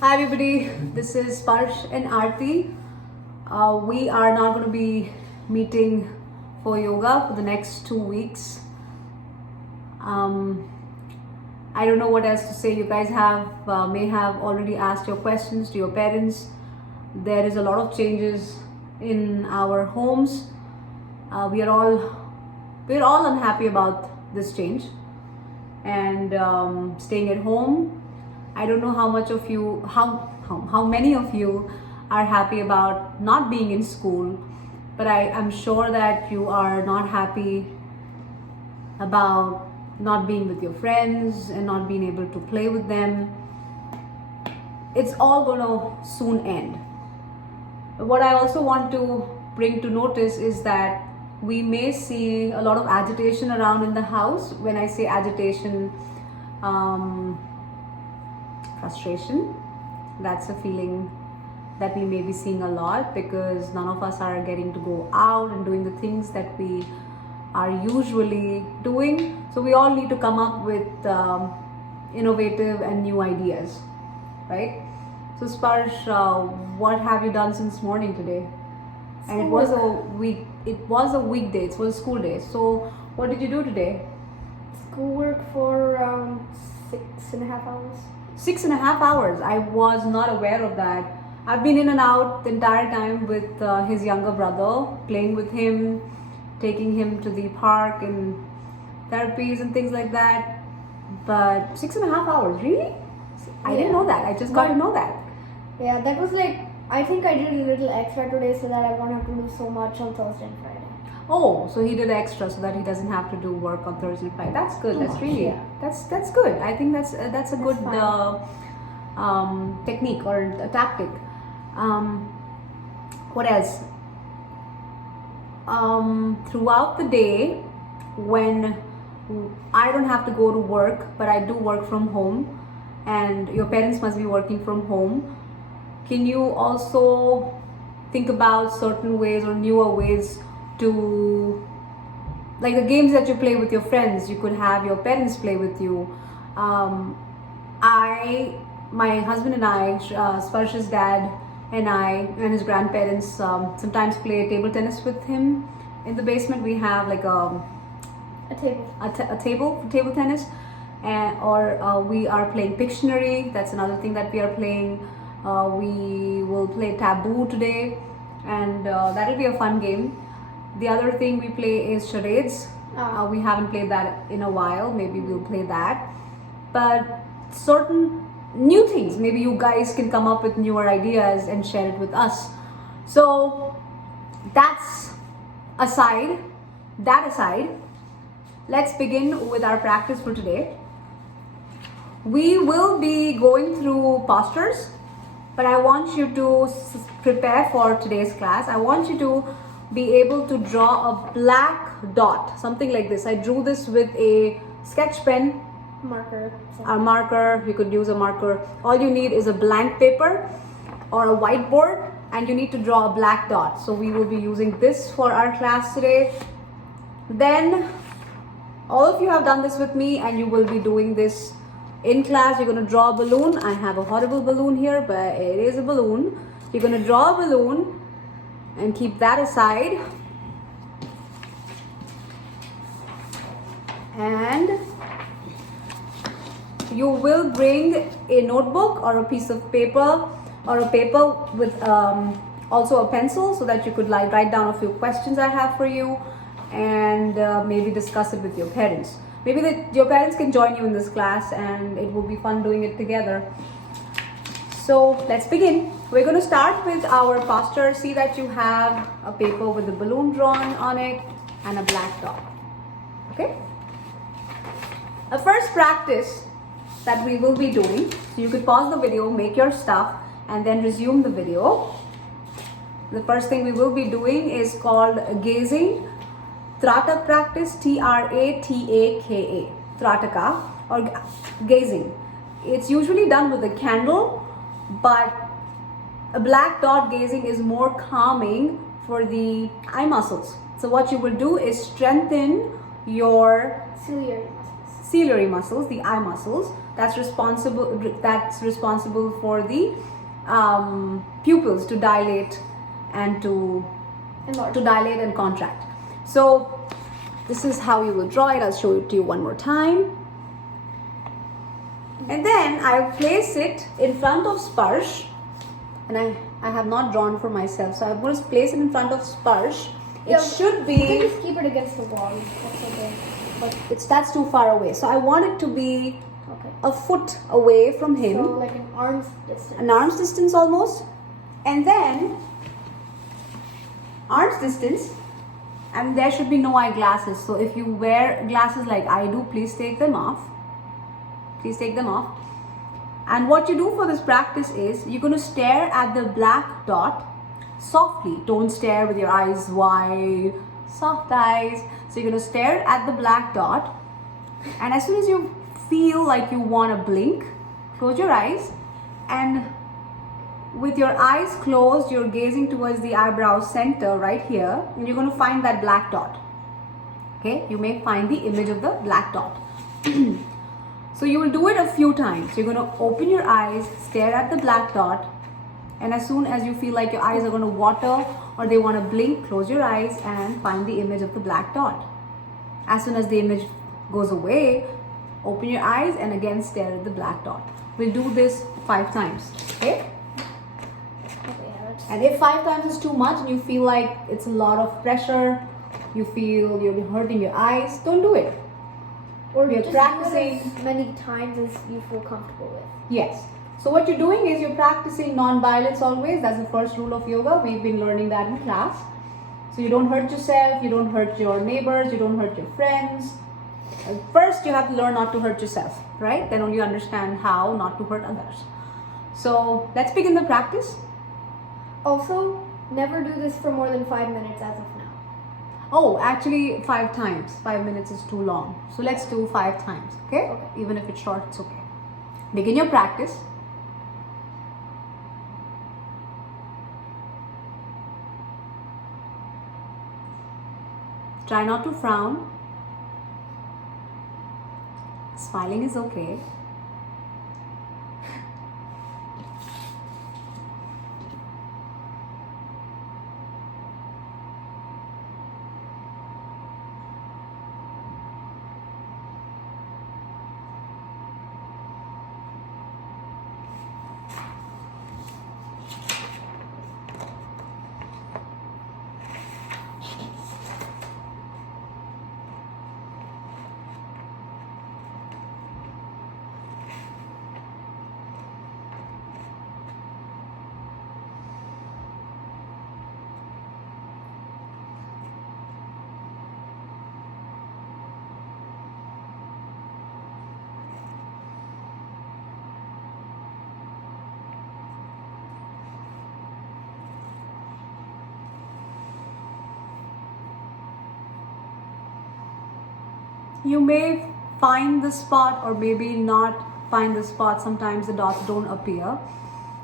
Hi everybody, this is Sparsh and Aarti. We are now going to be meeting for yoga for the next 2 weeks. Um, I don't know what else to say. You guys may have already asked your questions to your parents. There is a lot of changes in our homes. We're all unhappy about this change and staying at home. I don't know how many of you are happy about not being in school, but I'm sure that you are not happy about not being with your friends and not being able to play with them. It's all gonna soon end. What I also want to bring to notice is that we may see a lot of agitation around in the house. When I say agitation, frustration, that's a feeling that we may be seeing a lot because none of us are getting to go out and doing the things that we are usually doing. So we all need to come up with innovative and new ideas, right? So Sparsh, what have you done since morning today? And it was a weekday, it was a school day. So what did you do today? Schoolwork for around 6.5 hours. 6.5 hours. I was not aware of that. I've been in and out the entire time with his younger brother, playing with him, taking him to the park and therapies and things like that. But 6.5 hours, really? I didn't know that. I just got to know that. Yeah, that was I think I did a little extra today so that I won't have to do so much on Thursday and Friday. Oh, so he did extra so that he doesn't have to do work on Thursday and Friday. That's good. That's really that's good. I think that's a good technique or a tactic. What else? Throughout the day, when I don't have to go to work, but I do work from home, and your parents must be working from home, can you also think about certain ways or newer ways to, like the games that you play with your friends, you could have your parents play with you. My husband and I, Sparsh's dad and I and his grandparents sometimes play table tennis with him. In the basement we have like a table for table tennis, or we are playing Pictionary. That's another thing that we are playing. We will play Taboo today, and that will be a fun game. The other thing we play is charades. We haven't played that in a while. Maybe we'll play that. But certain new things, maybe you guys can come up with newer ideas and share it with us. So that's aside, let's begin with our practice for today. We will be going through postures, but I want you to prepare for today's class. I want you to be able to draw a black dot, something like this. I drew this with a sketch pen, a marker. You could use a marker. All you need is a blank paper or a whiteboard, and you need to draw a black dot. So we will be using this for our class today. Then all of you have done this with me, and you will be doing this in class. You're going to draw a balloon. I have a horrible balloon here, but it is a balloon. You're going to draw a balloon and keep that aside. And you will bring a notebook or a piece of paper or a paper with also a pencil so that you could write down a few questions I have for you, and maybe discuss it with your parents. Maybe your parents can join you in this class, and it will be fun doing it together. So let's begin. We're going to start with our posture. See that you have a paper with a balloon drawn on it and a black dot. Okay? The first practice that we will be doing, so you could pause the video, make your stuff, and then resume the video. The first thing we will be doing is called gazing. Tratak practice, Trataka, Trataka, or gazing. It's usually done with a candle, but a black dot gazing is more calming for the eye muscles. So what you will do is strengthen your ciliary muscles, the eye muscles, that's responsible for the pupils to dilate and to dilate and contract. So this is how you will draw it. I'll show it to you one more time. And then I'll place it in front of Sparsh, and I have not drawn for myself, so I'm going to place it in front of Sparsh. It should be. You can just keep it against the wall. That's okay. But that's too far away. So I want it to be a foot away from him. So like an arm's distance. An arm's distance almost. And then arm's distance. And there should be no eyeglasses. So if you wear glasses like I do, please take them off. Please take them off. And what you do for this practice is you're going to stare at the black dot softly. Don't stare with your eyes wide. Soft eyes. So you're going to stare at the black dot. And as soon as you feel like you want to blink, close your eyes. And with your eyes closed, you're gazing towards the eyebrow center right here. And you're going to find that black dot. Okay? You may find the image of the black dot. So you will do it a few times. You're going to open your eyes, stare at the black dot, and as soon as you feel like your eyes are going to water or they want to blink, close your eyes and find the image of the black dot. As soon as the image goes away, open your eyes and again stare at the black dot. We'll do this 5 times. Okay? And if 5 times is too much and you feel like it's a lot of pressure, you feel you're hurting your eyes, don't do it. Or you're just practicing do it as many times as you feel comfortable with. Yes. So what you're doing is you're practicing non-violence always. That's the first rule of yoga. We've been learning that in class. So you don't hurt yourself, you don't hurt your neighbors, you don't hurt your friends. First, you have to learn not to hurt yourself, right? Then only you understand how not to hurt others. So let's begin the practice. Also, never do this for more than 5 minutes as of now. Oh, actually 5 times. 5 minutes is too long. So let's do 5 times, okay? Even if it's short, it's okay. Begin your practice. Try not to frown. Smiling is okay. You may find the spot or maybe not find the spot. Sometimes the dots don't appear.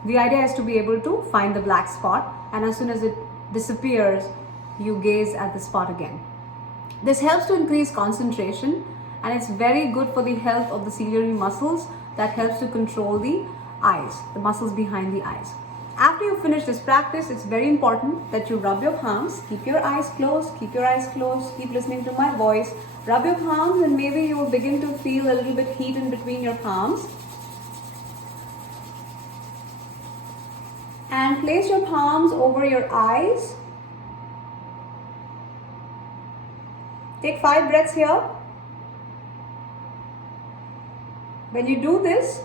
The idea is to be able to find the black spot, and as soon as it disappears, you gaze at the spot again. This helps to increase concentration, and it's very good for the health of the ciliary muscles. That helps to control the eyes, the muscles behind the eyes. After you finish this practice, it's very important that you rub your palms. Keep your eyes closed, keep your eyes closed, keep listening to my voice. Rub your palms and maybe you will begin to feel a little bit heat in between your palms. And place your palms over your eyes. Take 5 breaths here. When you do this,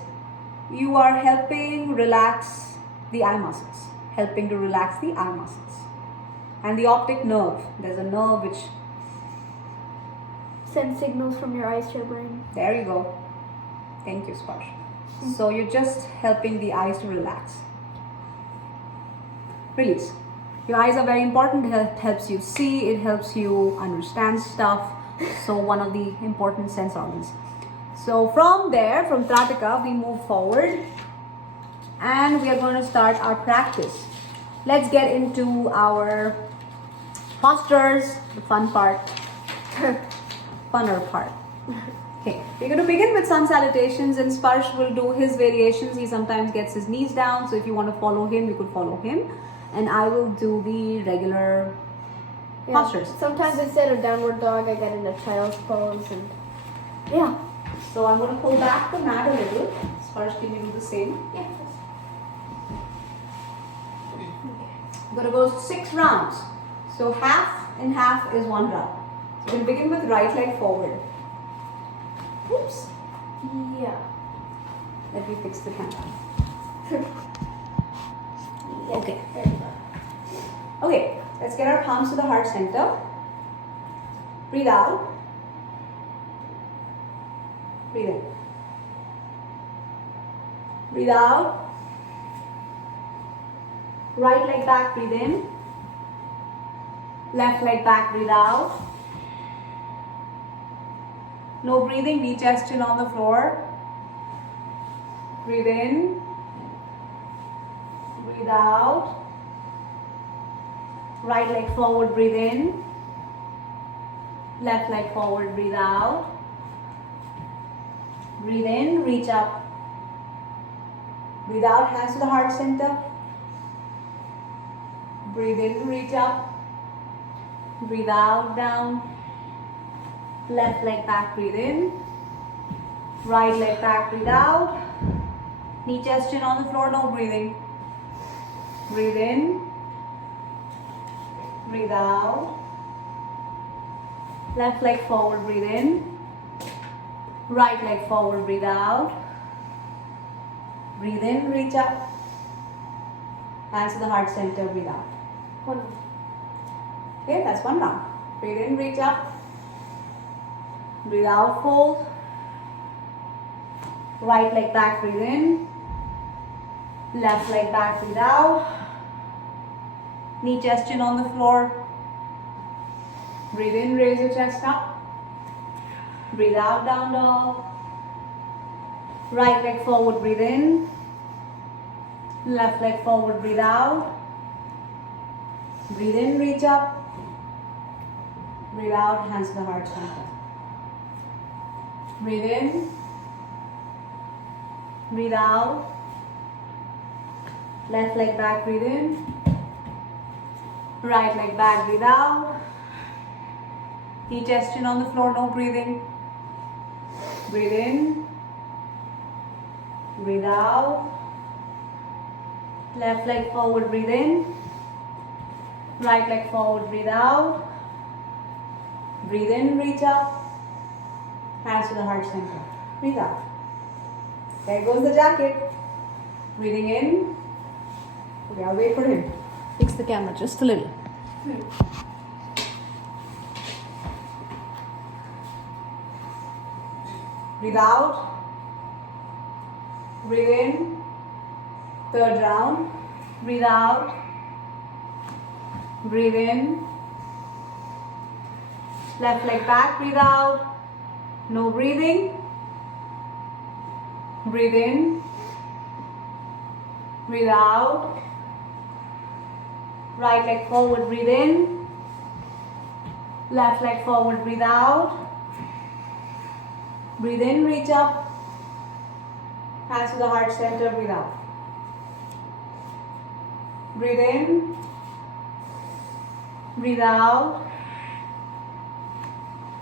you are helping relax the eye muscles, helping to relax the eye muscles. And the optic nerve, there's a nerve which sends signals from your eyes to your brain. There you go. Thank you, Sparsh. So you're just helping the eyes to relax. Release. Your eyes are very important. It helps you see, it helps you understand stuff. So one of the important sense organs. So from there, from Trataka, we move forward and we are going to start our practice. Let's get into our postures, the fun part, funner part. Okay, we're going to begin with sun salutations, and Sparsh will do his variations. He sometimes gets his knees down, so if you want to follow him, you could follow him. And I will do the regular postures. Sometimes instead of downward dog, I get in a child's pose. And yeah. So I'm going to pull back the mat a little. Sparsh, can you do the same? yeah. I'm going to go 6 rounds. So half and half is 1 round. So we'll begin with right leg forward. Oops. Yeah. Let me fix the camera. Okay. There you go. Okay, let's get our palms to the heart center. Breathe out. Breathe in. Breathe out. Right leg back, breathe in. Left leg back, breathe out. No breathing, knee chest chin on the floor. Breathe in. Breathe out. Right leg forward, breathe in. Left leg forward, breathe out. Breathe in, reach up. Breathe out, hands to the heart center. Breathe in, reach up. Breathe out, down. Left leg back, breathe in. Right leg back, breathe out. Knee chest chin on the floor, no breathing. Breathe in. Breathe out. Left leg forward, breathe in. Right leg forward, breathe out. Breathe in, reach up. Hands to the heart center, breathe out. Okay, that's 1 round. Breathe in, reach up. Breathe out, fold. Right leg back, breathe in. Left leg back, breathe out. Knee chest chin on the floor. Breathe in, raise your chest up. Breathe out, down dog. Right leg forward, breathe in. Left leg forward, breathe out. Breathe in, reach up. Breathe out, hands to the heart center. Breathe in. Breathe out. Left leg back, breathe in. Right leg back, breathe out. Knee chest chin on the floor, no breathing. Breathe in. Breathe out. Left leg forward, breathe in. Right leg forward, breathe out. Breathe in, reach up. Hands to the heart center. Breathe out. There goes the jacket. Breathing in. Okay, I'll wait for him. Fix the camera just a little. Breathe out. Breathe in. 3rd round. Breathe out. Breathe in. Left leg back, breathe out. No breathing. Breathe in. Breathe out. Right leg forward, breathe in. Left leg forward, breathe out. Breathe in, reach up. Hands to the heart center, breathe out. Breathe in. Breathe out.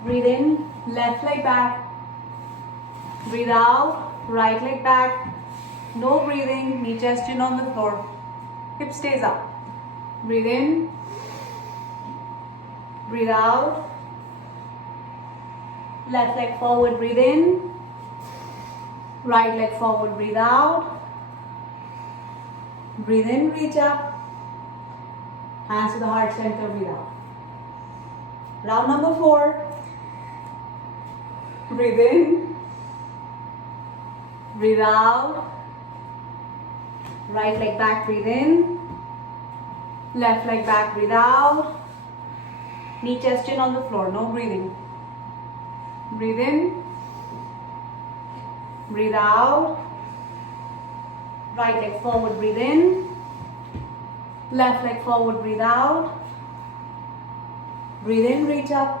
Breathe in, left leg back. Breathe out, right leg back. No breathing, knee chest chin on the floor. Hip stays up. Breathe in. Breathe out. Left leg forward, breathe in. Right leg forward, breathe out. Breathe in, reach up. Hands to the heart center, breathe out. Round number 4. Breathe in. Breathe out. Right leg back, breathe in. Left leg back, breathe out. Knee chest chin on the floor, no breathing. Breathe in. Breathe out. Right leg forward, breathe in. Left leg forward, breathe out. Breathe in, reach up.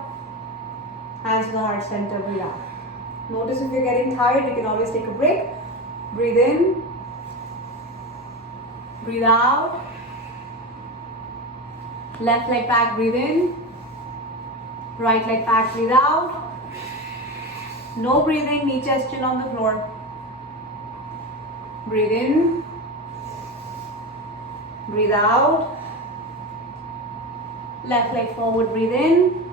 Hands to the heart center, breathe out. Notice if you're getting tired, you can always take a break. Breathe in. Breathe out. Left leg back, breathe in. Right leg back, breathe out. No breathing, knee, chest, chin on the floor. Breathe in. Breathe out. Left leg forward, breathe in.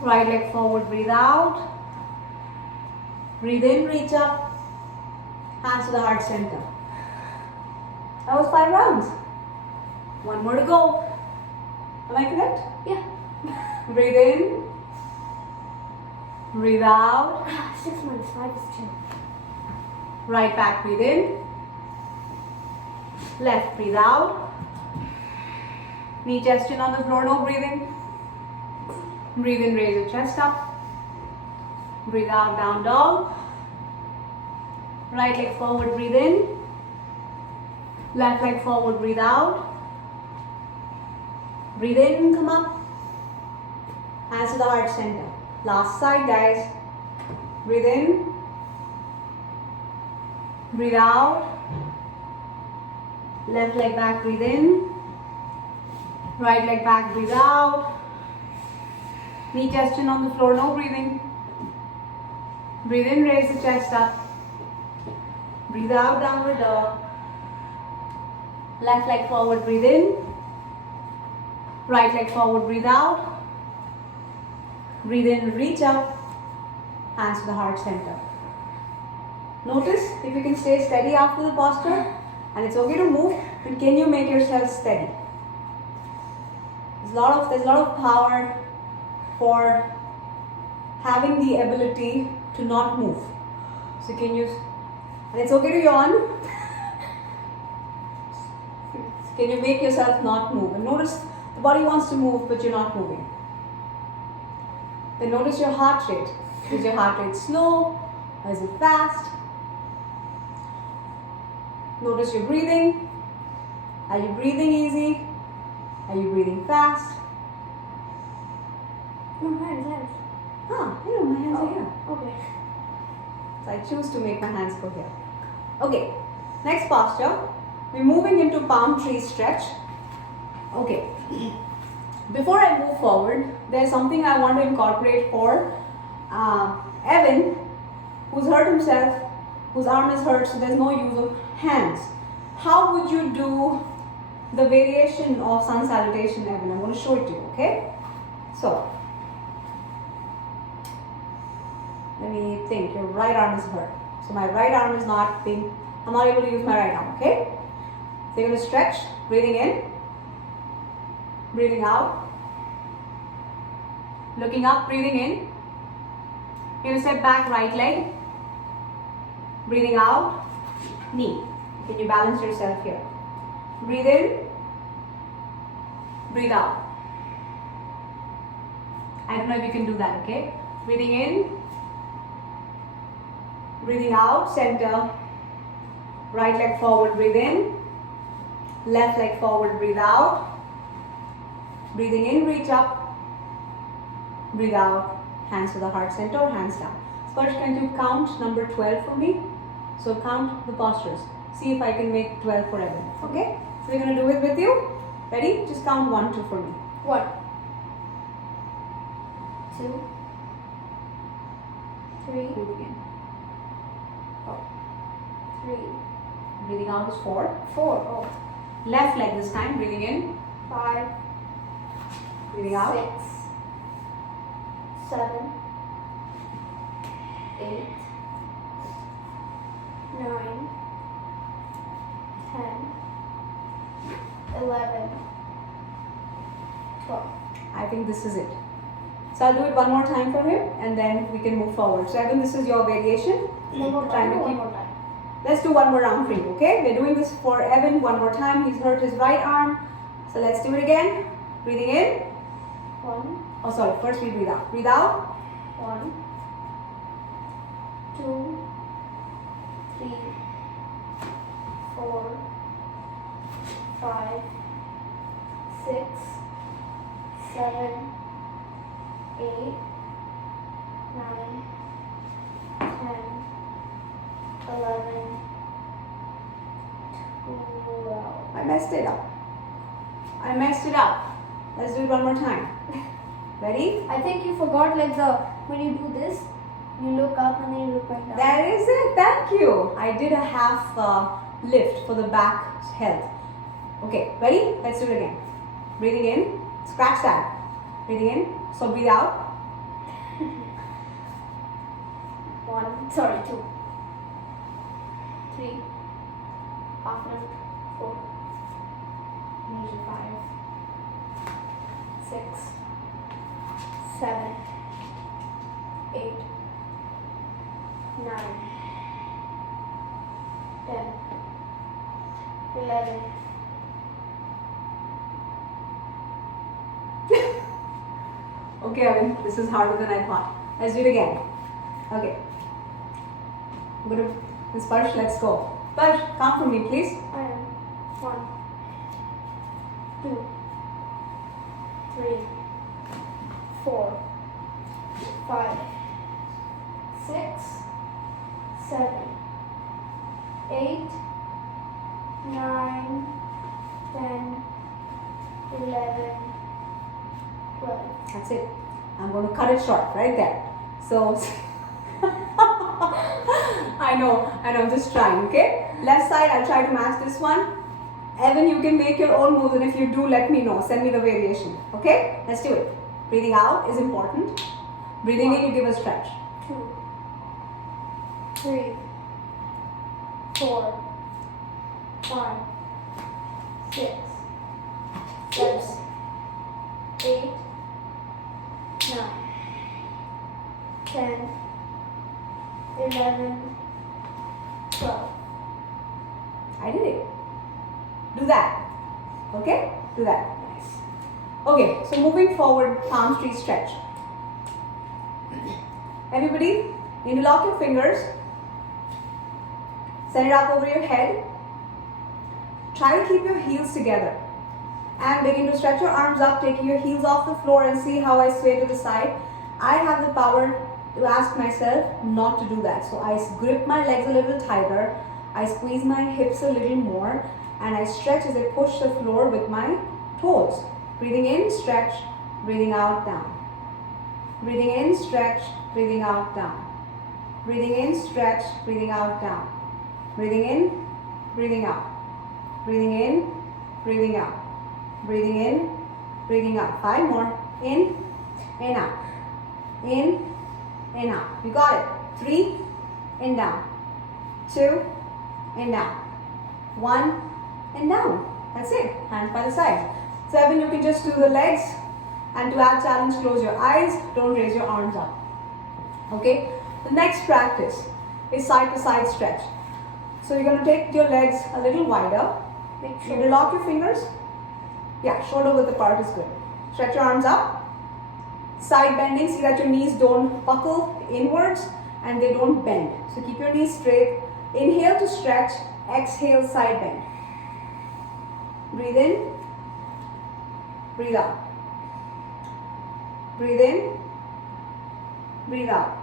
Right leg forward, breathe out. Breathe in, reach up. Hands to the heart center. That was 5 rounds. One more to go. Am I correct? Yeah. Breathe in. Breathe out. 6 minus 5 is 2. Right back, breathe in. Left, breathe out. Knee, chest, chin on the floor, no breathing. Breathe in, raise your chest up. Breathe out, down dog. Right leg forward, breathe in. Left leg forward, breathe out. Breathe in, come up. Hands to the heart center. Last side, guys. Breathe in. Breathe out. Left leg back, breathe in. Right leg back, breathe out. Knee, chest, chin on the floor, no breathing. Breathe in, raise the chest up. Breathe out, downward dog. Left leg forward, breathe in. Right leg forward, breathe out. Breathe in, reach up. Hands to the heart center. Notice if you can stay steady after the posture, and it's okay to move, but can you make yourself steady? There's a lot of power for having the ability to not move. So can you, and it's okay to yawn. Can you make yourself not move? And notice the body wants to move, but you're not moving. Then notice your heart rate. Is your heart rate slow or is it fast? Notice your breathing. Are you breathing easy? Are you breathing fast? No, hands. Ah, you know, my hands are here. Okay. So I choose to make my hands go here. Okay, next posture. We're moving into palm tree stretch. Okay. Before I move forward, there's something I want to incorporate for Evan, who's hurt himself, whose arm is hurt, so there's no use of hands. How would you do the variation of sun salutation, Evan? I'm going to show it to you, okay? So, let me think. Your right arm is hurt. So my right arm is not being, I'm not able to use my right arm, okay? So you're going to stretch, breathing in, breathing out, looking up, breathing in. You're going to step back, right leg, breathing out, knee. Can you balance yourself here? Breathe in, breathe out. I don't know if you can do that, okay? Breathing in, breathing out, center. Right leg forward, breathe in. Left leg forward, breathe out. Breathing in, reach up. Breathe out. Hands to the heart center or hands down. Sparsh, can you count number 12 for me? So count the postures. See if I can make 12 for Evan. Okay? So we're going to do it with you. Ready? Just count 1, 2 for me. 1, 2, 3, Breathe in. 3, Breathing out is 4. 4, oh, Left leg this time. Breathing in. 5, Breathing out. 6, 7, 8, 9, 10, 11, 12. I think this is it. So I'll do it one more time for him and then we can move forward. So Evan, this is your variation. One more Trying time, to one keep- more time. Let's do one more round for you, okay? We're doing this for Evan one more time. He's hurt his right arm. So let's do it again. Breathing in. 1, Oh, sorry. First we breathe out. Breathe out. 1, 2, 3, 4, 5, 6, 7, 8, 9, Wow. I messed it up. I messed it up. Let's do it one more time. Ready? I think you forgot like when you do this, you look up and then you look back down. That is it. Thank you. I did a half lift for the back health. Okay, ready? Let's do it again. Breathing in. Scratch that. Breathing in. So breathe out. 2, 3, half lift, 4, maybe 5, 6, 7, 8, 9, 10, 11. Okay, Arvind, this is harder than I thought. Let's do it again. Okay. I'm gonna, Sparsh, let's go. Sparsh, count for me, please. I am 1, 2, 3, 4, 5, 6, 7, 8, 9, 10, 11, 12. That's it. I'm going to cut it short right there. So, I know, I'm just trying, okay? Left side, I'll try to match this one. Evan, you can make your own moves, and if you do, let me know. Send me the variation, okay? Let's do it. Breathing out is important. Breathing in, you give a stretch. 2, 3, 4, 5, 6, 7, 8, 9, 10, 11, 12. I did it. Do that. Okay? Do that. Nice. Okay, so moving forward, palm tree stretch. Everybody, interlock your fingers. Send it up over your head. Try to keep your heels together. And begin to stretch your arms up, taking your heels off the floor, and see how I sway to the side. I have the power to ask myself not to do that. So I grip my legs a little tighter. I squeeze my hips a little more. And I stretch as I push the floor with my toes. Breathing in, stretch. Breathing out, down. Breathing in, stretch. Breathing out, down. Breathing in, stretch. Breathing out, down. Breathing in, breathing out. Breathing in, breathing out. Breathing in, breathing out. 5 more. In and out. In and out. You got it. 3 and down. 2 and down. 1 and down. That's it. Hands by the side. 7, you can just do the legs. And to add challenge, close your eyes. Don't raise your arms up. Okay. The next practice is side to side stretch. So you're going to take your legs a little wider. Make You sure. interlock your fingers. Yeah, shoulder width apart is good. Stretch your arms up. Side bending, see that your knees don't buckle inwards and they don't bend. So keep your knees straight. Inhale to stretch, exhale, side bend. Breathe in, breathe out. Breathe in, breathe out.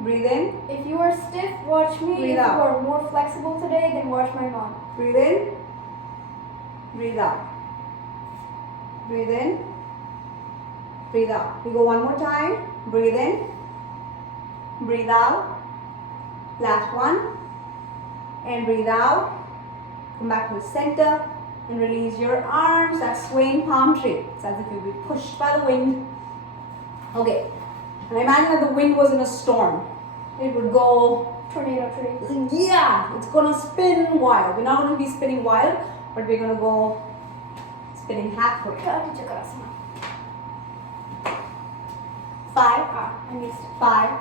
Breathe in, If you are stiff, watch me. Breathe if out. you are more flexible today, then watch my mom. breathe in, breathe out. Breathe in, breathe out. We go one more time. Breathe in, breathe out. Last one. And breathe out. Come back to the center and release your arms. That's swaying palm tree. It's as if you'll be pushed by the wind. Okay. And imagine that the wind was in a storm. It would go, Tornado tree. yeah, it's gonna spin wild. We're not gonna be spinning wild, but we're gonna go spinning halfway. Kati Chakrasana. 5, I missed it. 5,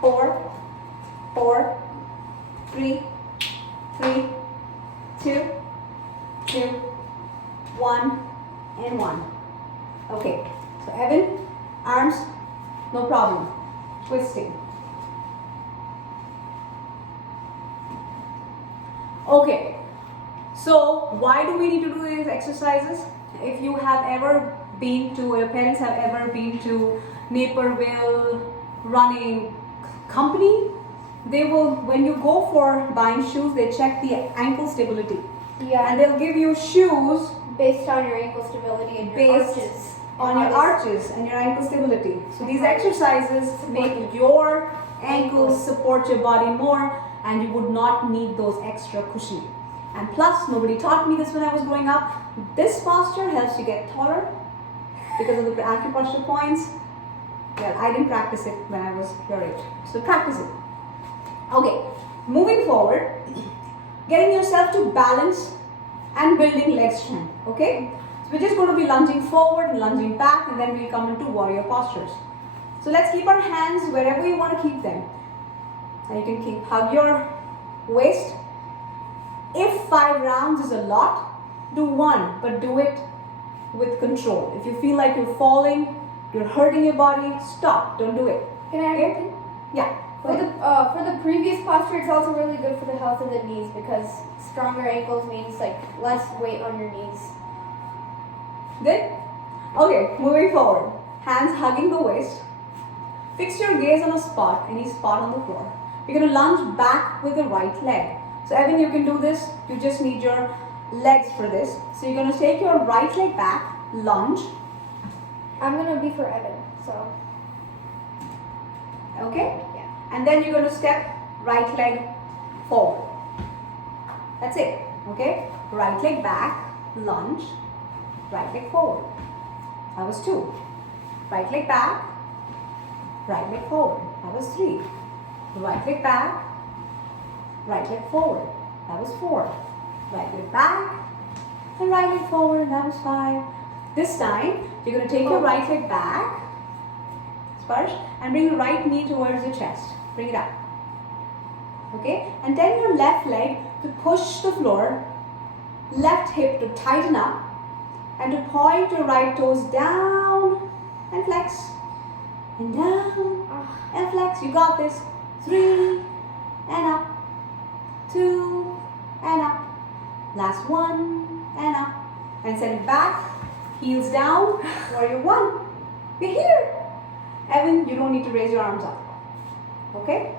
4, 4, 3, 3, 2, 2, 1, and 1. Okay, so Evan, arms, no problem. Twisting. Okay, so why do we need to do these exercises? If you have ever been to, your parents have ever been to Naperville running company, they will, when you go for buying shoes, they check the ankle stability. Yeah. And they'll give you shoes Based on your ankle stability and your based arches. on your arches and your ankle stability. So these exercises make your ankles support your body more, and you would not need those extra cushioning. And plus, nobody taught me this when I was growing up. This posture helps you get taller because of the acupuncture points. Well, I didn't practice it when I was your age, so practice it. Okay, moving forward, getting yourself to balance and building leg strength. Okay, so we're just going to be lunging forward and lunging back, and then we'll come into warrior postures. So let's keep our hands wherever you want to keep them. And you can hug your waist. If 5 rounds is a lot, do 1, but do it with control. If you feel like you're falling, you're hurting your body, stop. Don't do it. Can I add anything? Yeah. For the previous posture, it's also really good for the health of the knees because stronger ankles means like less weight on your knees. Good? Okay, moving forward. Hands hugging the waist. Fix your gaze on a spot, any spot on the floor. You're going to lunge back with the right leg. So Evan, you can do this. You just need your legs for this. So you're going to take your right leg back, lunge. I'm going to be for Evan, so. Okay? Yeah. And then you're going to step right leg forward. That's it. Okay? Right leg back, lunge, right leg forward. That was 2. Right leg back, right leg forward. That was 3. Right leg back, right leg forward. That was 4. Right leg back and right leg forward. That was 5. This time, you're going to take your right leg back, Sparsh, and bring your right knee towards your chest. Bring it up. Okay? And tell your left leg to push the floor, left hip to tighten up, and to point your right toes down and flex. And down and flex. You got this. 3 and up. 2 and up. Last 1 and up. And send it back. Heels down. Warrior 1. We're here. Evan, you don't need to raise your arms up. Okay?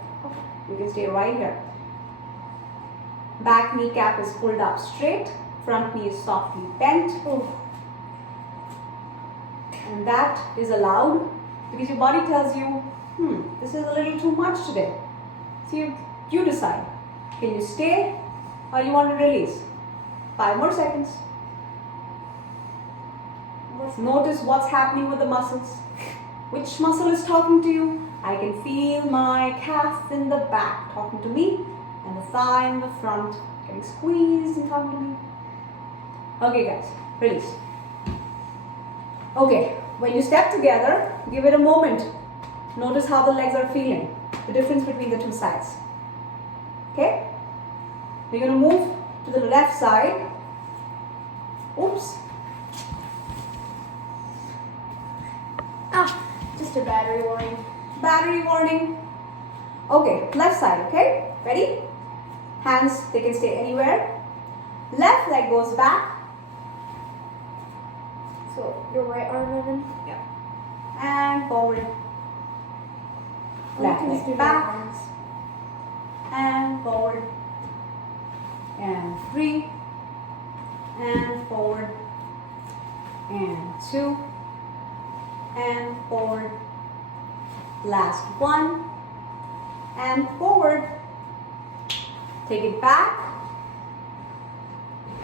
You can stay right here. Back kneecap is pulled up straight. Front knee is softly bent. And that is allowed because your body tells you, this is a little too much today. So you decide. Can you stay or you want to release? 5 more seconds. Notice what's happening with the muscles. Which muscle is talking to you? I can feel my calf in the back talking to me and the thigh in the front getting squeezed and talking to me. Okay guys, release. Okay, when you step together, give it a moment. Notice how the legs are feeling, the difference between the 2 sides. Okay? We're going to move to the left side. Oops. Just a battery warning. Battery warning. Okay, left side, okay? Ready? Hands, they can stay anywhere. Left leg goes back. So your right arm, Evan? Yeah. And forward. Left leg back. And forward. And 3. And forward. And 2. And forward. Last 1. And forward. Take it back.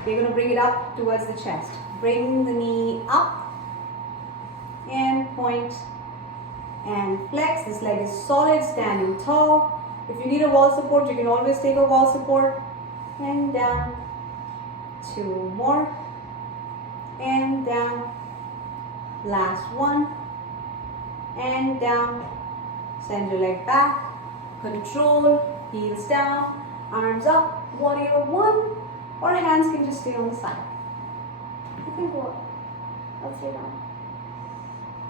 We're going to bring it up towards the chest. Bring the knee up. And point. And flex. This leg is solid, standing tall. If you need a wall support, you can always take a wall support. And down. 2 more. And down. Last 1. And down. Send your leg back. Control. Heels down. Arms up. Warrior 1. Or hands can just stay on the side. You can go up. I'll stay down.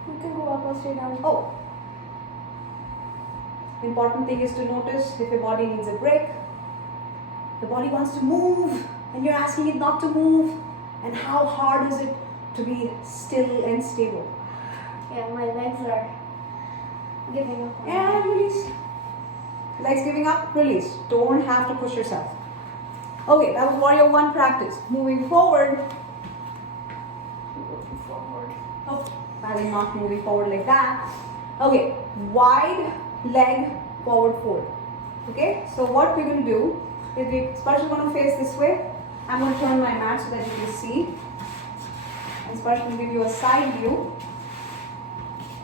You can go up, I'll stay down. Oh. Important thing is to notice if your body needs a break. The body wants to move and you're asking it not to move. And how hard is it to be still and stable? Yeah, my legs are giving up. And release. Legs giving up, release. Don't have to push yourself. Okay, that was warrior one practice. Moving forward. Oh, I am not moving forward like that. Okay, wide leg forward fold. Okay, so what we're going to do is Sparsh is going to face this way. I'm going to turn my mat so that you can see. And Sparsh will give you a side view.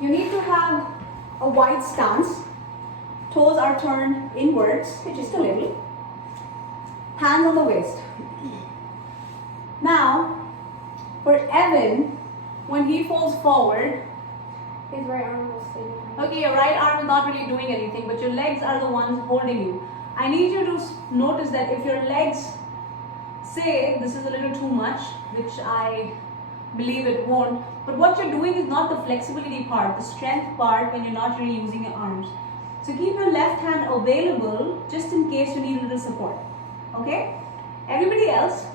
You need to have a wide stance. Toes are turned inwards, just a little. Hands on the waist. Now, for Evan, when he falls forward, His right arm will stay behind. okay, your right arm is not really doing anything, but your legs are the ones holding you. I need you to notice that if your legs say this is a little too much, which I believe it won't, but what you're doing is not the flexibility part, the strength part when you're not really using your arms. So keep your left hand available just in case you need a little support. Okay? Everybody else,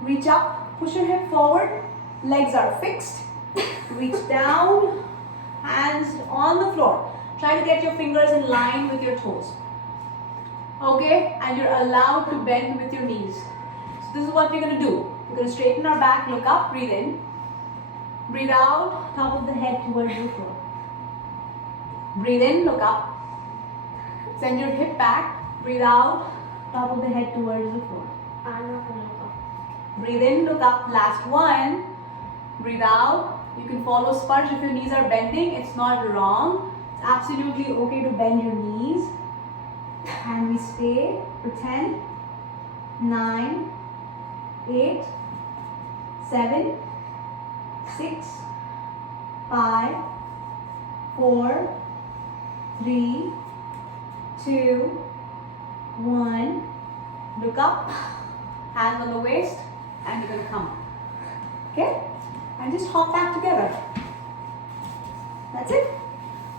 reach up, push your hip forward, legs are fixed, reach down, hands on the floor. Try to get your fingers in line with your toes. Okay? And you're allowed to bend with your knees. So this is what we're going to do. We're going to straighten our back, look up, breathe in. Breathe out, top of the head towards the floor. Breathe in, look up. Send your hip back, breathe out, top of the head towards the floor. I'm not going to look up. Breathe in, look up. Last one. Breathe out. You can follow Sparsh if your knees are bending. It's not wrong. It's absolutely okay to bend your knees. And we stay for 10, 9, 8, 7, 6, 5, 4, 3, 2, 1. Look up. Hands on the waist. And you're going to come up. Okay? And just hop back together. That's it.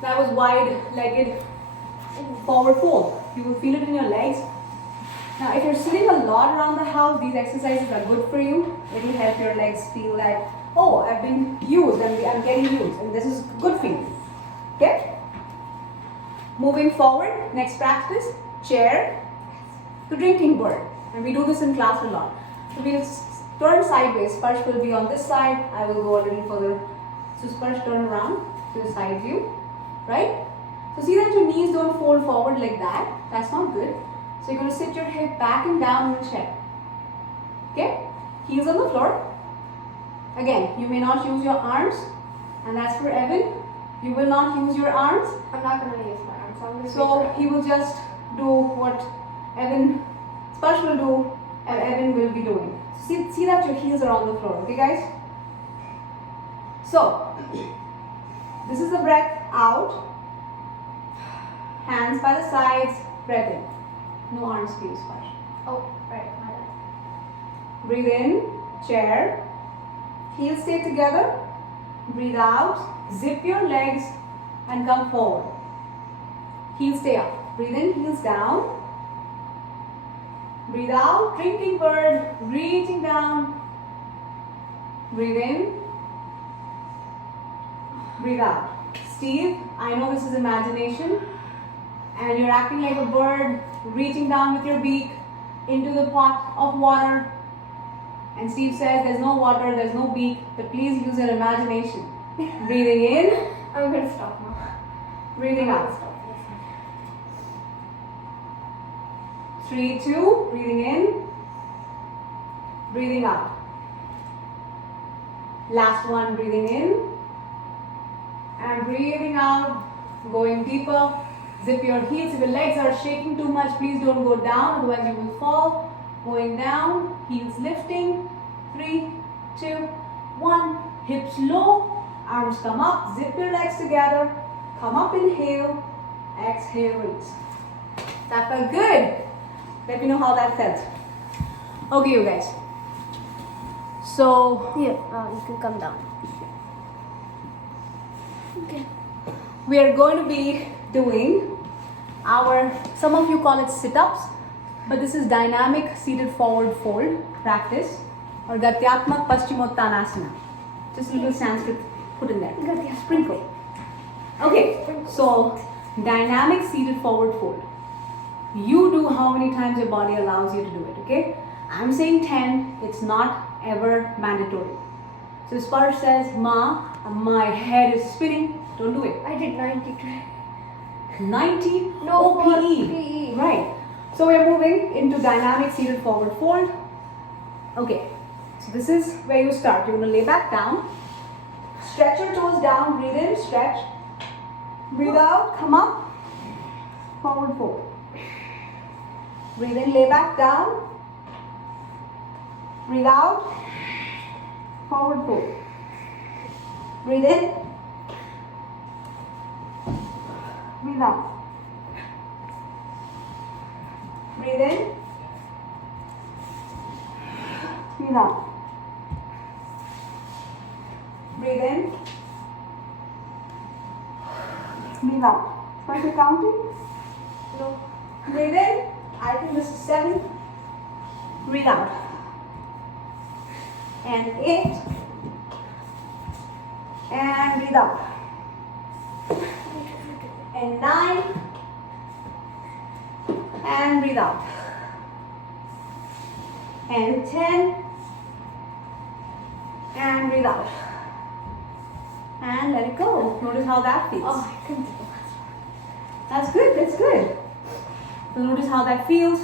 That was wide-legged forward fold. You will feel it in your legs. Now, if you're sitting a lot around the house, these exercises are good for you. It will help your legs feel that, oh, I've been used and I'm getting used. And this is good for you. Okay? Moving forward, next practice, chair to drinking bird. And we do this in class a lot. So we'll turn sideways. Sparsh will be on this side. I will go a little further. So Sparsh, turn around to the side view. Right? So see that your knees don't fold forward like that. That's not good. So you're going to sit your hip back and down in the chair. Okay? Heels on the floor. Again, you may not use your arms. And that's for Evan. You will not use your arms. I'm not going to use my arms. I'm going to So he will just do what Sparsh will do and Evan will be doing. See that your heels are on the floor, okay guys? So, this is the breath out. Hands by the sides, breath in. No arms please, Sparsh. Oh, right, my bad. Breathe in, chair. Heels stay together. Breathe out, zip your legs and come forward. Heels stay up. Breathe in, heels down. Breathe out, drinking bird, reaching down. Breathe in. Breathe out. Steve, I know this is imagination. And you're acting like a bird, reaching down with your beak into the pot of water. And Steve says there's no water, there's no beak, but please use your imagination. Breathing in. I'm going to stop now. Breathing I'm gonna out. stop this. 3, 2, breathing in, breathing out. Last one, breathing in, and breathing out, going deeper. Zip your heels. If your legs are shaking too much, please don't go down, otherwise you will fall. Going down, heels lifting. 3, 2, 1. Hips low, arms come up, zip your legs together. Come up, inhale, exhale, release. That felt good. Let me know how that felt. Okay, you guys. So, Yeah, you can come down. Okay. we are going to be doing some of you call it sit-ups, but this is dynamic seated forward fold practice, or Gatyatmak Paschimottanasana. Just a little Sanskrit put in there. Gatyatmak. Sprinkle. Okay, so dynamic seated forward fold. You do how many times your body allows you to do it, okay? I'm saying 10, it's not ever mandatory. So Sparsh says, Ma, my head is spinning, don't do it. I did 90 today. 90? No, Oh, PE. PE. Right. So we are moving into dynamic seated forward fold. Okay, so this is where you start. You're going to lay back down. Stretch your toes down, breathe in, stretch. Breathe out, come up. Forward fold. Breathe in, lay back down. Breathe out. Forward fold. Breathe in. Breathe out. Breathe in. Breathe out. Breathe in. Breathe out. Start your counting. No. Breathe in. I think this is 7. Breathe out. And 8. And breathe out. And 9. And breathe out. And 10. And breathe out. And let it go. Notice how that feels. Oh, I couldn't do the last one. That's good, that's good. So notice how that feels.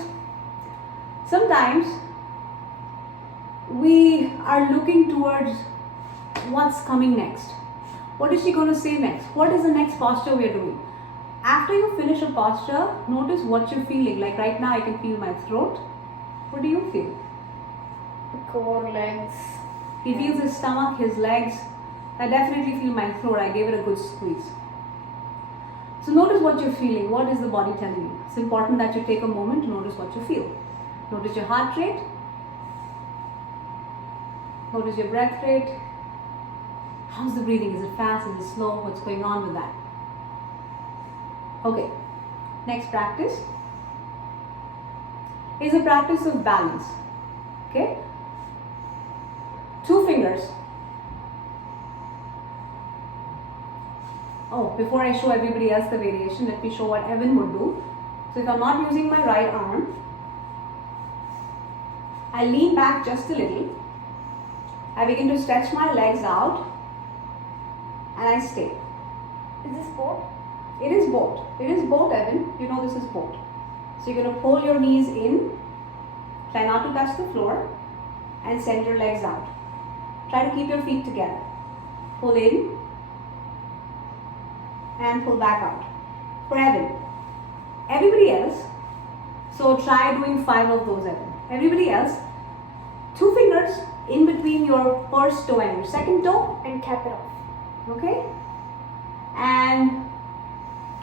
Sometimes we are looking towards what's coming next. What is she going to say next? What is the next posture we are doing? After you finish a posture, notice what you're feeling. Like right now, I can feel my throat. What do you feel? Core, legs. He feels his stomach, his legs. I definitely feel my throat. I gave it a good squeeze. So notice what you're feeling. What is the body telling you? It's important that you take a moment to notice what you feel. Notice your heart rate. Notice your breath rate. How's the breathing? Is it fast? Is it slow? What's going on with that? Okay. Next practice is a practice of balance. Okay? 2 fingers. Oh, before I show everybody else the variation, let me show what Evan would do. So if I'm not using my right arm, I lean back just a little. I begin to stretch my legs out and I stay. Is this both? It is both. It is both, Evan. You know this is both. So you're going to pull your knees in, try not to touch the floor, and send your legs out. Try to keep your feet together. Pull in and pull back out. For Evan. Everybody else, so try doing 5 of those, Evan. Everybody else, 2 fingers in between your first toe and your second toe. And cap it off. Okay? And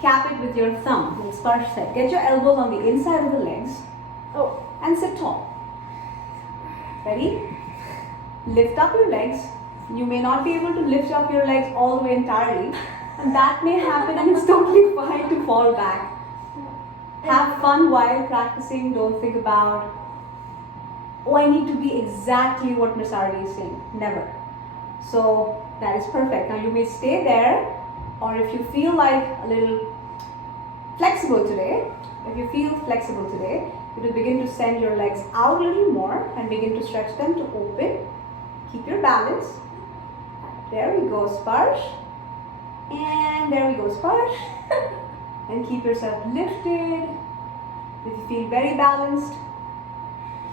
cap it with your thumb, like Sparsh said. Get your elbows on the inside of the legs. Oh. And sit tall. Ready? Lift up your legs. You may not be able to lift up your legs all the way entirely. And that may happen and it's totally fine to fall back. Have fun while practicing. Don't think about, oh, I need to be exactly what Miss Ardi is saying. Never. So that is perfect. Now you may stay there, or if you feel like a little flexible today, you will begin to send your legs out a little more and begin to stretch them to open. Keep your balance. There we go, Sparsh. And there we go, Sparsh. And keep yourself lifted. If you feel very balanced,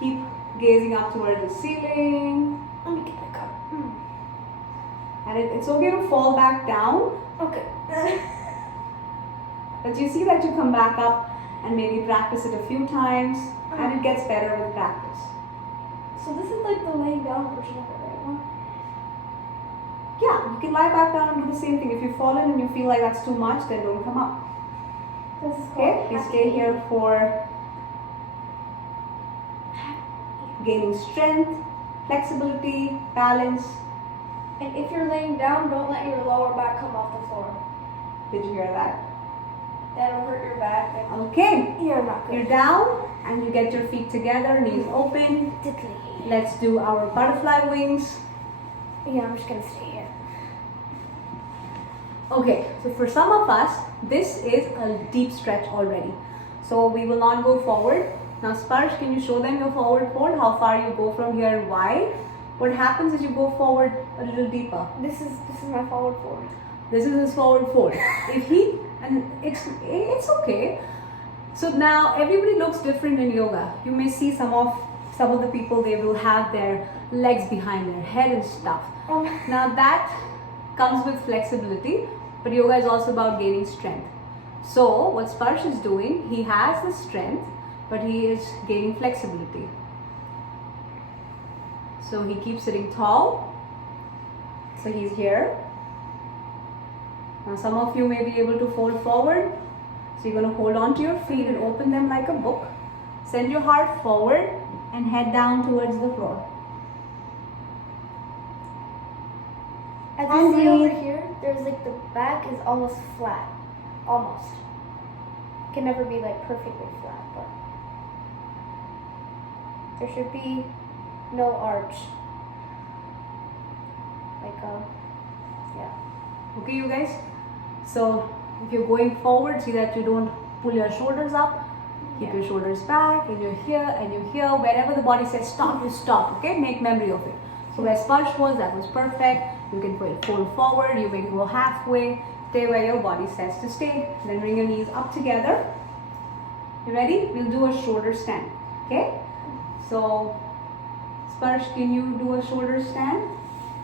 keep gazing up towards the ceiling. Let me get back up. And it's okay to fall back down. Okay. But you see that you come back up and maybe practice it a few times, and it gets better with practice. So this is like the laying down version of it, right? Huh? Yeah, you can lie back down and do the same thing. If you've fallen and you feel like that's too much, then don't come up. This is Okay, called you happy. stay here for gaining strength, flexibility, balance. And if you're laying down, don't let your lower back come off the floor. Did you hear that? That'll hurt your back. Okay, You're not you're good. down and you get your feet together, knees open. Let's do our butterfly wings. Yeah, I'm just gonna stay here. Okay, so for some of us, this is a deep stretch already. So we will not go forward. Now Sparsh, can you show them your forward fold? How far you go from here and why? What happens is you go forward a little deeper. This is my forward fold. This is his forward fold. If he, and it's okay. So now everybody looks different in yoga. You may see some of the people, they will have their legs behind their head and stuff. Now that comes with flexibility, but yoga is also about gaining strength. So what Sparsh is doing, he has the strength, but he is gaining flexibility. So he keeps sitting tall. So he's here. Now some of you may be able to fold forward. So you're going to hold on to your feet and open them like a book. Send your heart forward and head down towards the floor. As you see over here, there's like the back is almost flat. Almost. It can never be like perfectly flat, but there should be no arch. Like yeah. Okay, you guys? So if you're going forward, see that you don't pull your shoulders up. Keep your shoulders back, and you're here and you're here. Wherever the body says stop, you stop. Okay, make memory of it. So where Sparsh was, that was perfect. You can fold forward, you can go halfway. Stay where your body says to stay. Then bring your knees up together. You ready? We'll do a shoulder stand. Okay? So, Sparsh, can you do a shoulder stand?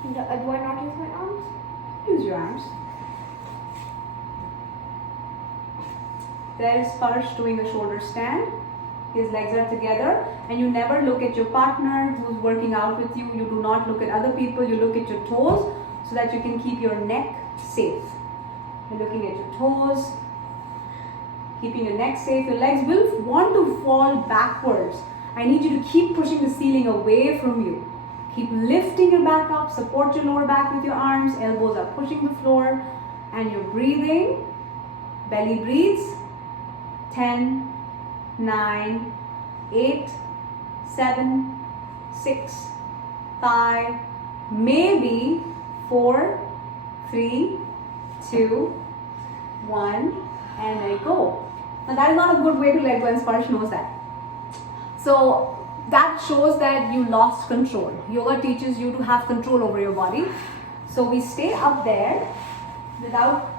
Do I not use my arms? Use your arms. There is Sparsh doing a shoulder stand. His legs are together, and you never look at your partner who's working out with you. You do not look at other people. You look at your toes so that you can keep your neck safe. You're looking at your toes, keeping your neck safe. Your legs will want to fall backwards. I need you to keep pushing the ceiling away from you. Keep lifting your back up. Support your lower back with your arms. Elbows are pushing the floor, and you're breathing. Belly breathes. 10, 9, 8, 7, 6, 5, maybe 4, 3, 2, 1, and let it go. Now that is not a good way to let go, and Sparsh knows that. So that shows that you lost control. Yoga teaches you to have control over your body. So we stay up there without,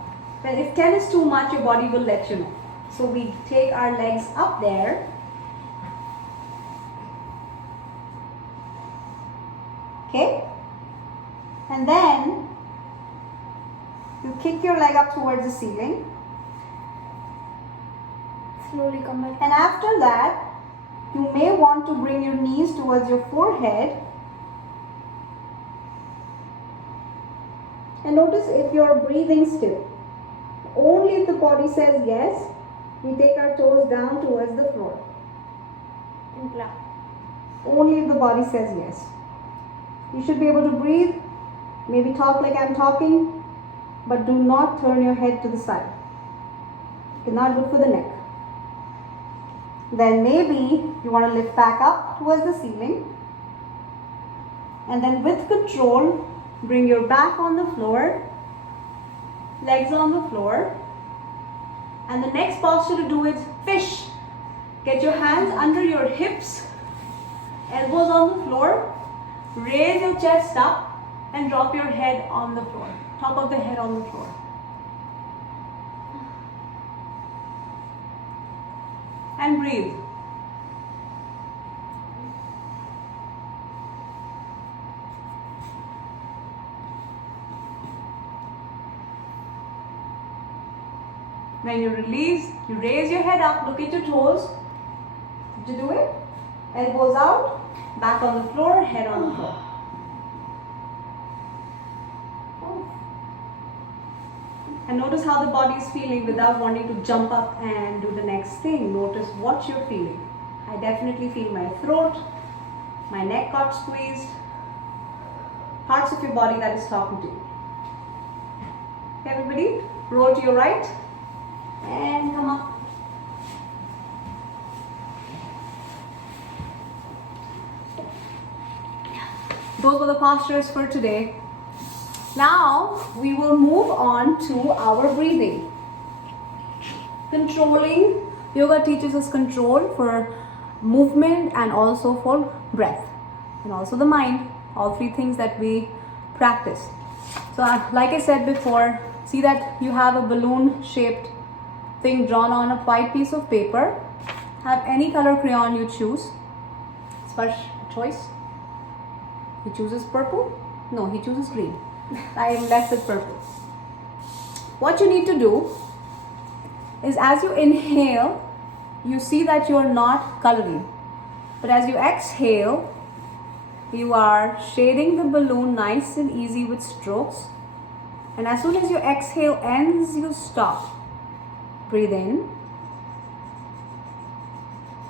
well, if 10 is too much, your body will let you know. So we take our legs up there. Okay? And then you kick your leg up towards the ceiling. Slowly come back. And after that, you may want to bring your knees towards your forehead. And notice if you're breathing still. Only if the body says yes, we take our toes down towards the floor. In black. Only if the body says yes. You should be able to breathe, maybe talk like I'm talking, but do not turn your head to the side. It's not good for the neck. Then maybe you want to lift back up towards the ceiling. And then with control, bring your back on the floor, legs on the floor. And the next posture to do is fish. Get your hands under your hips, elbows on the floor, raise your chest up and drop your head on the floor, top of the head on the floor. And breathe. When you release, you raise your head up, look at your toes. Did you do it? Elbows out, back on the floor, head on the floor. And notice how the body is feeling without wanting to jump up and do the next thing. Notice what you're feeling. I definitely feel my throat, my neck got squeezed, parts of your body that is talking to you. Everybody, roll to your right. And come up. Those were the postures for today. Now we will move on to our breathing. Controlling. Yoga teaches us control for movement and also for breath and also the mind. All three things that we practice. So like I said before, see that you have a balloon shaped thing drawn on a white piece of paper. Have any color crayon you choose. Sparsh, choice. He chooses purple? No, he chooses green. I am left with purple. What you need to do is as you inhale, you see that you are not coloring. But as you exhale, you are shading the balloon nice and easy with strokes. And as soon as your exhale ends, you stop. Breathe in.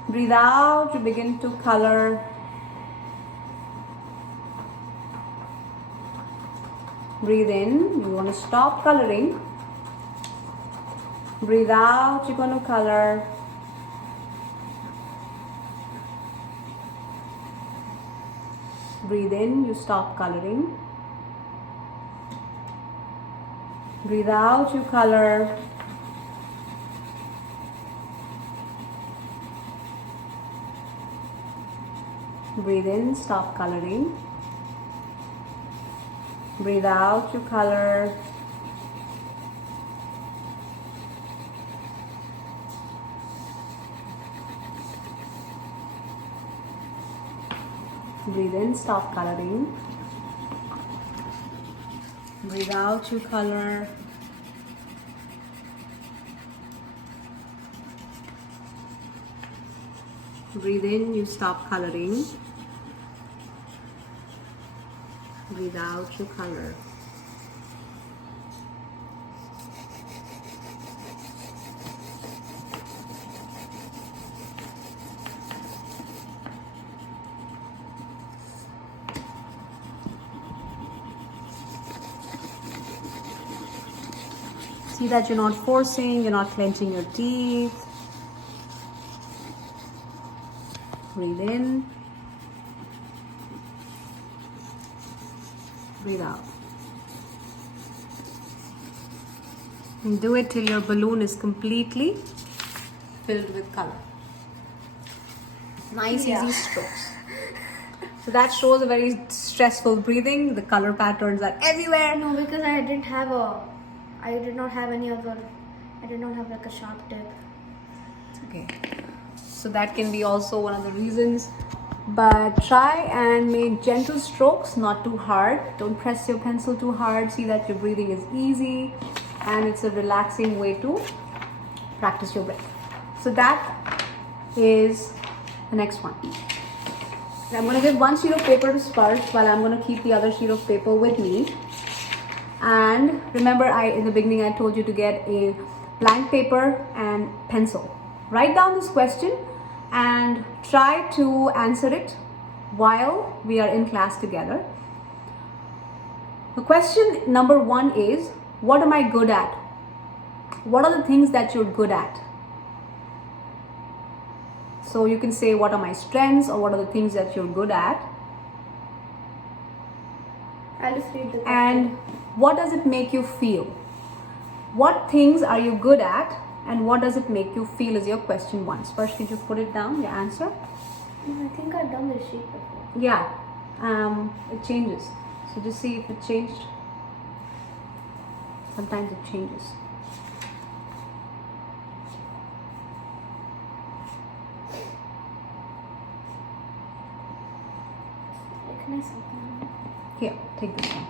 Breathe out, you begin to color. Breathe in, you want to stop coloring. Breathe out, you're going to color. Breathe in, you stop coloring. Breathe out, you color. Breathe in, stop coloring. Breathe out, you color. Breathe in, stop coloring. Breathe out, you color. Breathe in, you stop coloring. Breathe out, you color. See that you're not forcing, you're not clenching your teeth. Breathe in. Breathe out. And do it till your balloon is completely filled with color. Nice, easy strokes. So that shows a very stressful breathing. The color patterns are everywhere. No, because I did not have like a sharp tip. Okay. So that can be also one of the reasons. But try and make gentle strokes, not too hard. Don't press your pencil too hard. See that your breathing is easy and it's a relaxing way to practice your breath. So that is the next one. I'm going to give one sheet of paper to Sparsh while I'm going to keep the other sheet of paper with me. And remember, in the beginning I told you to get a blank paper and pencil. Write down this question and try to answer it while we are in class together. The question number 1 is, what am I good at? What are the things that you're good at? So you can say, what are my strengths, or what are the things that you're good at? I'll just read the question. And what does it make you feel? What things are you good at, and what does it make you feel is your question 1. Sparsh, could you put it down, your answer? I think I've done this sheet before. Yeah, it changes. So just see if it changed. Sometimes it changes. Can I see that? Here, take this one.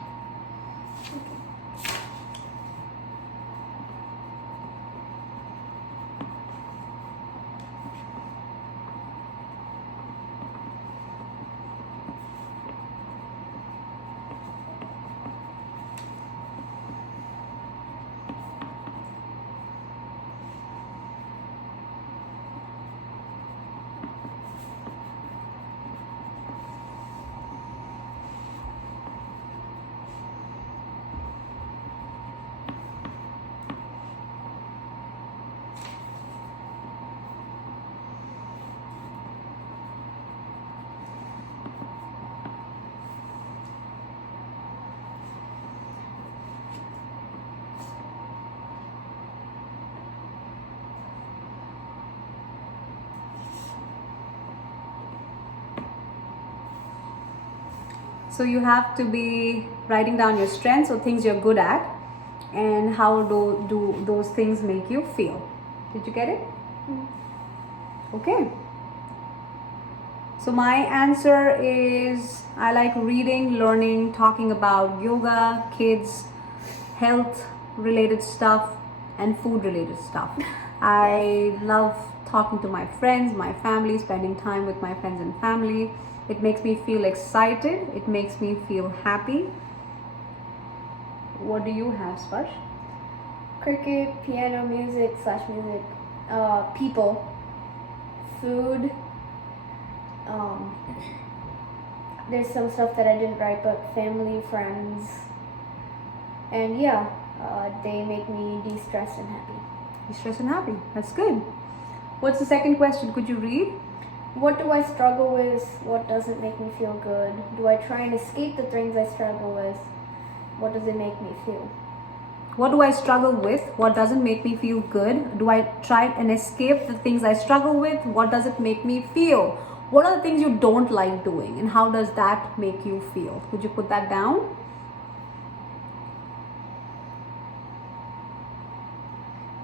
So you have to be writing down your strengths or things you're good at, and how do those things make you feel. Did you get it? Okay. So my answer is I like reading, learning, talking about yoga, kids, health related stuff, and food related stuff. I love talking to my friends, my family, spending time with my friends and family. It makes me feel excited. It makes me feel happy. What do you have, Sparsh? Cricket, piano, music, people, food. There's some stuff that I didn't write, but family, friends, and they make me de-stressed and happy. De-stressed and happy. That's good. What's the second question? Could you read? What do I struggle with? What doesn't make me feel good? Do I try and escape the things I struggle with? What does it make me feel? What do I struggle with? What doesn't make me feel good? Do I try and escape the things I struggle with? What does it make me feel? What are the things you don't like doing, and how does that make you feel? Could you put that down?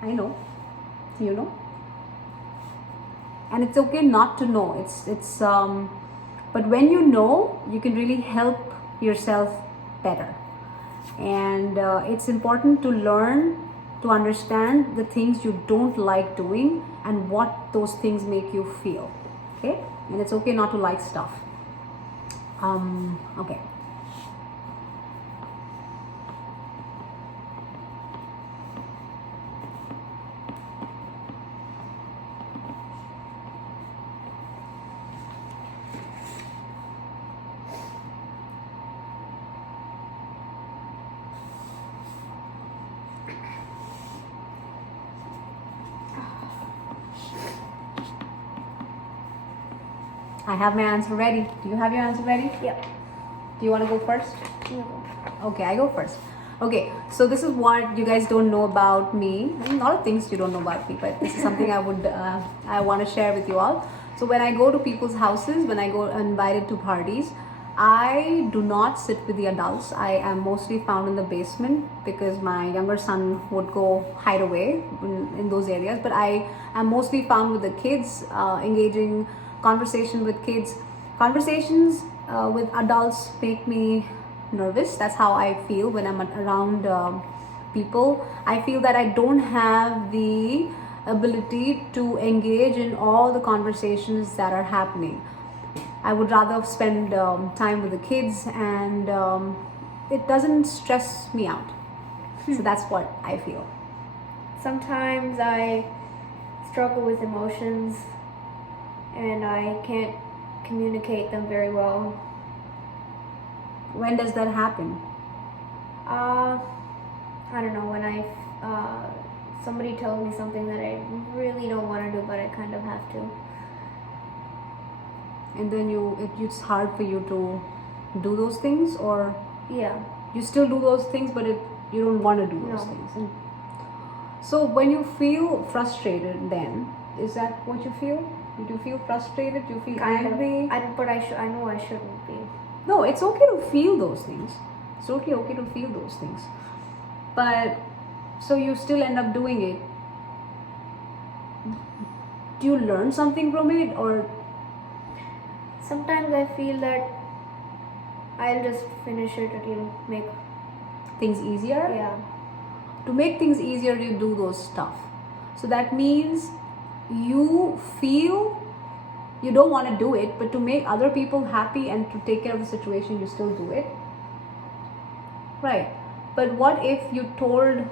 I know. You know. And it's okay not to know. But when you know, you can really help yourself better. And it's important to learn to understand the things you don't like doing and what those things make you feel. Okay? And it's okay not to like stuff. Okay. I have my answer ready. Do you have your answer ready? Yep. Do you want to go first? No. Okay, I go first. Okay, so this is what you guys don't know about me. A lot of things you don't know about me, but this is something I want to share with you all. So when I go to people's houses, when I go invited to parties, I do not sit with the adults. I am mostly found in the basement because my younger son would go hide away in those areas. But I am mostly found with the kids, engaging conversation with kids. Conversations with adults make me nervous. That's how I feel when I'm around people. I feel that I don't have the ability to engage in all the conversations that are happening. I would rather spend time with the kids, and it doesn't stress me out. So that's what I feel. Sometimes I struggle with emotions and I can't communicate them very well. When does that happen? I don't know, when somebody tells me something that I really don't want to do, but I kind of have to. And then it's hard for you to do those things, or Yeah. you still do those things, but you don't want to do those No. things. And so when you feel frustrated, then is that what you feel? Do you feel frustrated? Do you feel angry? But I know I shouldn't be. No, it's okay to feel those things. It's okay to feel those things. But so you still end up doing it. Do you learn something from it, or Sometimes I feel that I'll just finish it, it'll make, things easier? yeah. To make things easier, you do those stuff. So that means you feel you don't want to do it, but to make other people happy and to take care of the situation, you still do it. Right. But what if you told,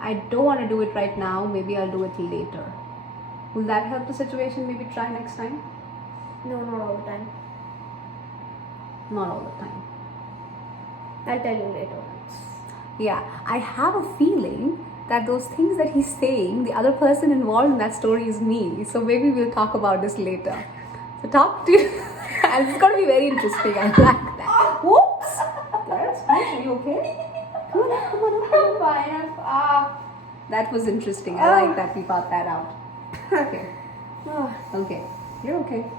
I don't want to do it right now, maybe I'll do it later? Will that help the situation? Maybe try next time? No, not all the time. Not all the time. I'll tell you later. Yeah, I have a feeling that those things that he's saying, the other person involved in that story is me. So maybe we'll talk about this later. So talk to and it's going to be very interesting. I like that. Whoops! That's fine. Are you okay? Come on. I'm fine. That was interesting. I like that we got that out. Okay. Okay. You're okay.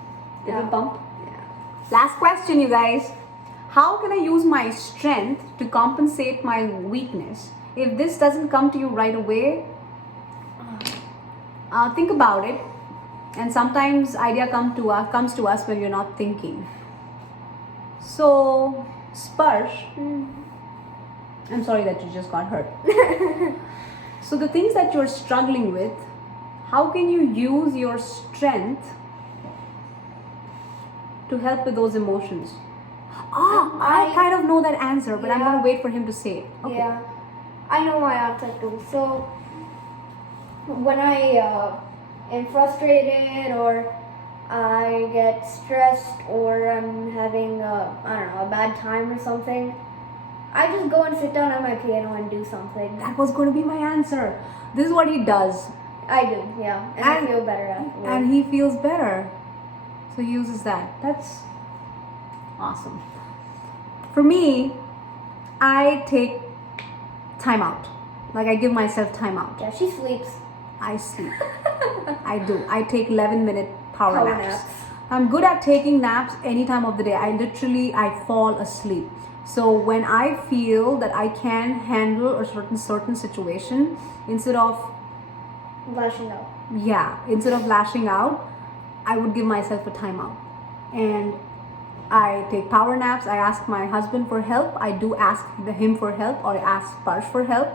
Little Yeah. bump. Yeah. Last question, you guys. how can I use my strength to compensate my weakness? If this doesn't come to you right away, think about it. And sometimes idea comes to us when you're not thinking. So, Sparsh, I'm sorry that you just got hurt. So the things that you're struggling with, how can you use your strength to help with those emotions? I kind of know that answer, but I'm Yeah. going to wait for him to say it. Okay. Yeah, I know my answer too. So when I am frustrated or I get stressed or I'm having a bad time or something, I just go and sit down at my piano and do something. That was going to be my answer. This is what he does. I do, yeah, and I feel better afterwards. And he feels better. So he uses that. That's awesome. For me, I take time out. Like I give myself time out. Yeah, she sleeps. I sleep. I do. I take 11-minute power Power naps. naps. I'm good at taking naps any time of the day. I fall asleep. So when I feel that I can handle a certain situation, instead of Lashing out. lashing out, I would give myself a timeout. And I take power naps. I ask my husband for help. I do ask him for help, or I ask Sparsh for help.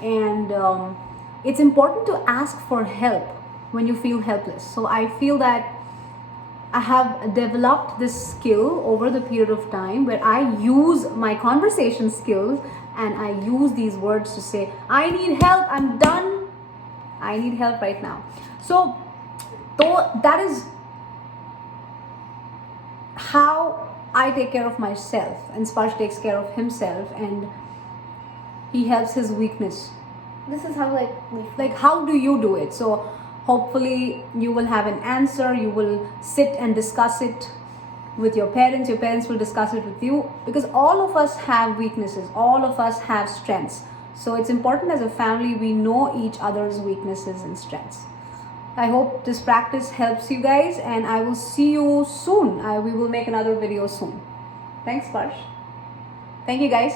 And it's important to ask for help when you feel helpless. So I feel that I have developed this skill over the period of time where I use my conversation skills and I use these words to say, I need help, I'm done, I need help right now. So that is how I take care of myself, and Sparsh takes care of himself, and he helps his weakness. This is how Like how do you do it? So hopefully you will have an answer. You will sit and discuss it with your parents. Your parents will discuss it with you, because all of us have weaknesses, all of us have strengths. So it's important as a family we know each other's weaknesses and strengths. I hope this practice helps you guys, and I will see you soon. We will make another video soon. Thanks, Sparsh. Thank you guys.